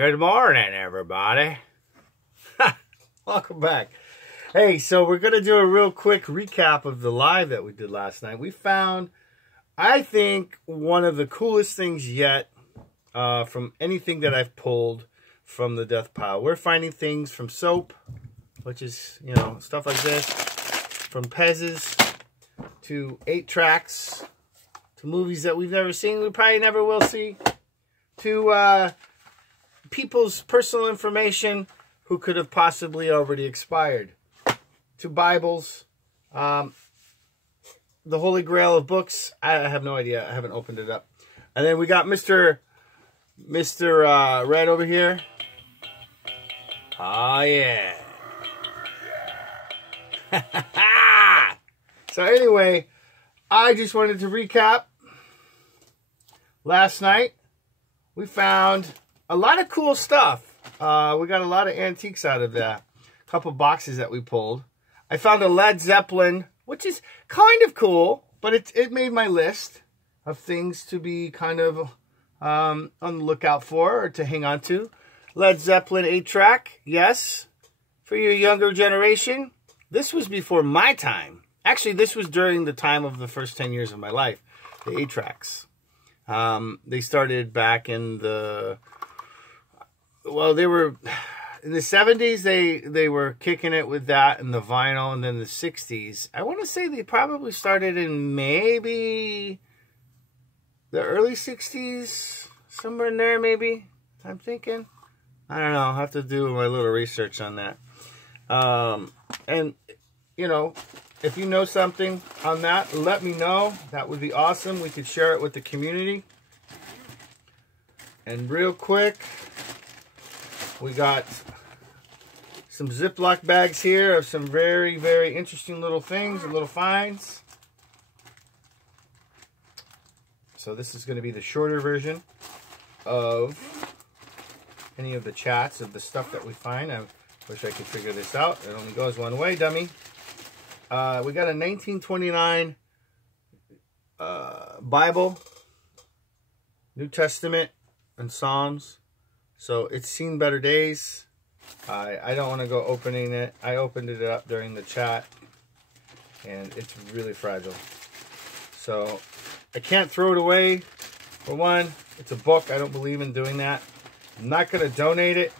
Good morning, everybody. Welcome back. Hey, so we're going to do a real quick recap of the live that we did last night. We found, I think, one of the coolest things yet from anything that I've pulled from the death pile. We're finding things from soap, which is, you know, stuff like this, from Pez's to 8-tracks, to movies that we've never seen, we probably never will see, to people's personal information who could have possibly already expired, to Bibles, the Holy Grail of books. I have no idea. I haven't opened it up. And then we got Mr. Red over here. Oh, yeah. So anyway, I just wanted to recap. Last night, we found a lot of cool stuff. We got a lot of antiques out of that. A couple boxes that we pulled. I found a Led Zeppelin, which is kind of cool, but it made my list of things to be kind of on the lookout for or to hang on to. Led Zeppelin 8-track, yes. For your younger generation, this was before my time. Actually, this was during the time of the first 10 years of my life, the 8-tracks. They started back in the... Well, they were... In the 70s, they were kicking it with that and the vinyl, and then the 60s. I want to say they probably started in maybe the early 60s, somewhere in there maybe, I'm thinking. I don't know, I'll have to do my little research on that. And, you know, if you know something on that, let me know. That would be awesome. We could share it with the community. And real quick, we got some Ziploc bags here of some very, very interesting little things, little finds. So this is going to be the shorter version of any of the chats of the stuff that we find. I wish I could figure this out. It only goes one way, dummy. We got a 1929 Bible, New Testament, and Psalms. So it's seen better days. I don't want to go opening it. I opened it up during the chat, and it's really fragile. So I can't throw it away. For one, it's a book. I don't believe in doing that. I'm not going to donate it.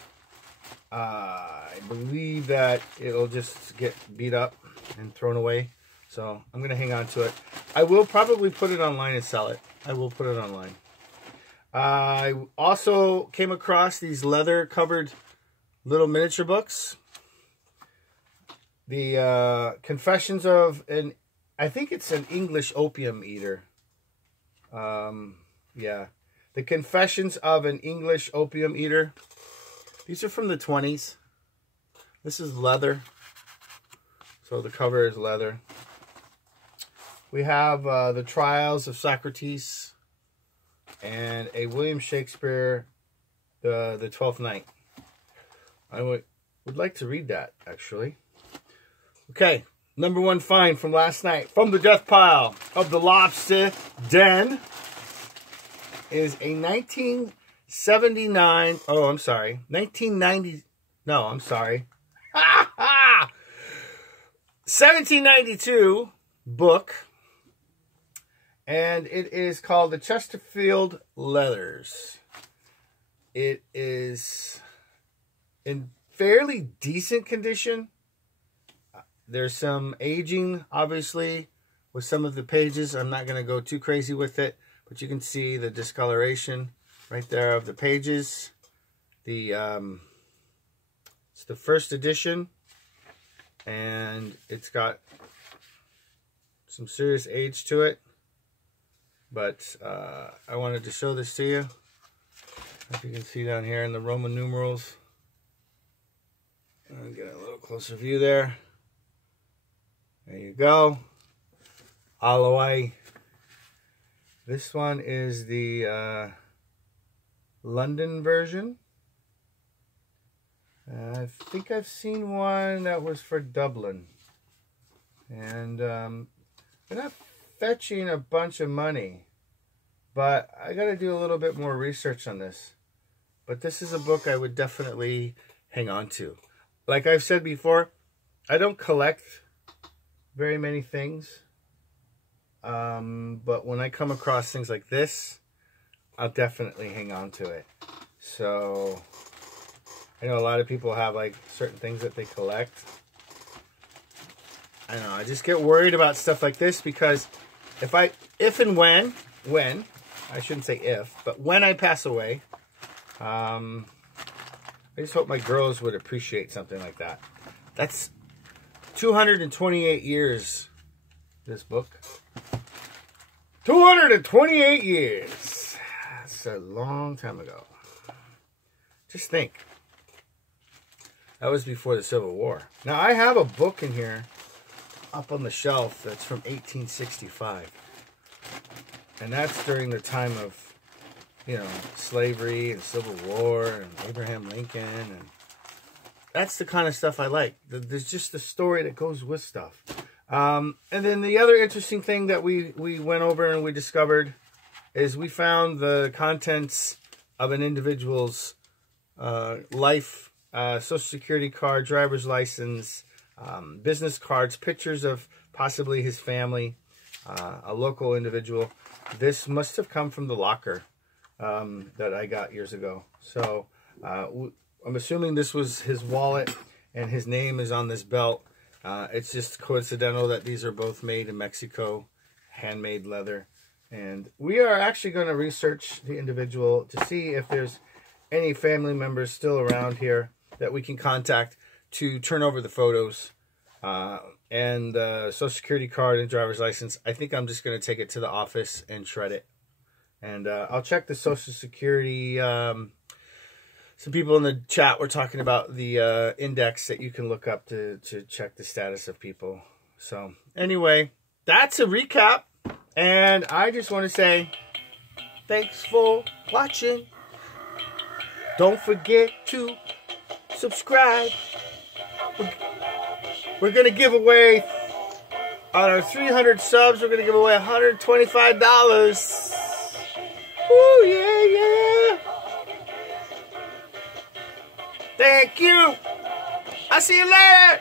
I believe that it'll just get beat up and thrown away. So I'm going to hang on to it. I will probably put it online and sell it. I will put it online. I also came across these leather-covered little miniature books. The Confessions of an... I think it's an English opium eater. Yeah. The Confessions of an English Opium Eater. These are from the 20s. This is leather. So the cover is leather. We have the Trials of Socrates and a William Shakespeare, the 12th Night. I would like to read that, actually. Okay, number one find from last night, from the death pile of the Lobster Den, is a 1979, oh, I'm sorry, 1990, no, I'm sorry, 1792 book, and it is called the Chesterfield Letters. It is in fairly decent condition. There's some aging, obviously, with some of the pages. I'm not going to go too crazy with it, but you can see the discoloration right there of the pages. It's the first edition, and it's got some serious age to it. But I wanted to show this to you. If you can see down here in the Roman numerals. I'll get a little closer view there. There you go. All the way. This one is the London version. I think I've seen one that was for Dublin. And they're not fetching a bunch of money. But I got to do a little bit more research on this. but this is a book I would definitely hang on to. Like I've said before, I don't collect very many things. But when I come across things like this, I'll definitely hang on to it. So I know a lot of people have like certain things that they collect. I don't know, I just get worried about stuff like this because if and when, I shouldn't say if, but when I pass away, I just hope my girls would appreciate something like that. That's 228 years, this book. 228 years. That's a long time ago. Just think. That was before the Civil War. Now, I have a book in here up on the shelf that's from 1865. And that's during the time of, you know, slavery and Civil War and Abraham Lincoln. And that's the kind of stuff I like. There's just the story that goes with stuff. And then the other interesting thing that we went over and we discovered is we found the contents of an individual's life, Social Security card, driver's license, business cards, pictures of possibly his family, a local individual. This must have come from the locker that I got years ago. So I'm assuming this was his wallet and his name is on this belt. It's just coincidental that these are both made in Mexico, handmade leather. And we are actually going to research the individual to see if there's any family members still around here that we can contact to turn over the photos and Social Security card and driver's license. I think I'm just going to take it to the office and shred it. And I'll check the Social Security. Some people in the chat were talking about the index that you can look up to check the status of people. So anyway, that's a recap. And I just want to say thanks for watching. Don't forget to subscribe. We're going to give away, on our 300 subs, we're going to give away $125. Woo, yeah, yeah. Thank you. I'll see you later.